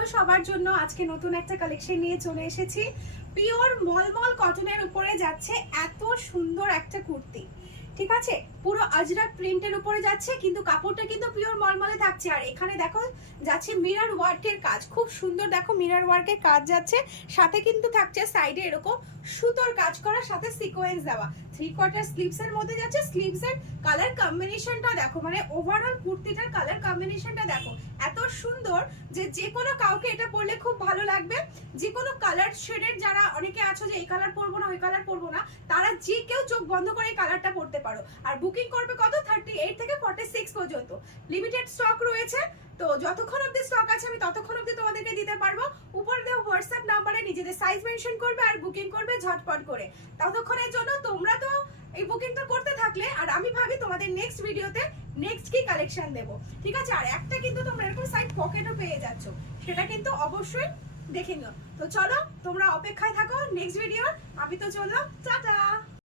Hello সবার জন্য আজকে নতুন একটা কালেকশন নিয়ে চলে এসেছি। পিওর মলমল কটনের উপরে যাচ্ছে এত সুন্দর একটা কুর্তি, ঠিক আছে? পুরো আজরাক প্রিন্টের উপরে যাচ্ছে, কিন্তু কাপড়টা কিন্তু পিওর মলমলে থাকছে। আর এখানে দেখো যাচ্ছে মিরর ওয়ার্কের কাজ, খুব সুন্দর। দেখো মিরর ওয়ার্কের কাজ যাচ্ছে, সাথে কিন্তু থাকছে সাইডে এরকম সুতোর কাজ করা, সাথে সিকোয়েন্স দেওয়া। 3/4 স্লিভস এর মধ্যে যাচ্ছে। স্লিভস এর কালার কম্বিনেশনটা দেখো, মানে ওভারঅল কুর্তিটার কালার কম্বিনেশনটা দেখো এত সুন্দর যে কোনো কাউকে এটা পরলে খুব ভালো লাগবে। যে কোনো কালার শেডের যারা অনেকে আছো যে এই কালার পরবো না ওই কালার পরবো না, তারা যে কেউ চোখ বন্ধ করে এই কালারটা পরতে পারো। আর বুকিং করবে কত 38 থেকে 46 পর্যন্ত, লিমিটেড স্টক রয়েছে। তো যতক্ষণ অবধি স্টক আছে আমি ততক্ষণ অবধি তোমাদেরকে দিতে পারবো। উপরে দেওয়া হোয়াটসঅ্যাপ নাম্বারে নিজেদের সাইজ মেনশন করবে আর বুকিং করবে ঝটপট করে। ততক্ষণের জন্য তোমরা তো এই বুকিংটা করতে থাকলে, আর আমি ভাবি তোমাদের নেক্সট ভিডিওতে নেক্সট কি কালেকশন দেবো, ঠিক আছে? আর একটা কিন্তু তোমরা এরকম সাইড পকেটও পেয়ে যাচ্ছ, সেটা কিন্তু অবশ্যই দেখে নিও। তো চলো তোমরা অপেক্ষায় থাকো নেক্সট ভিডিওর। আমি তো চললাম, টাটা।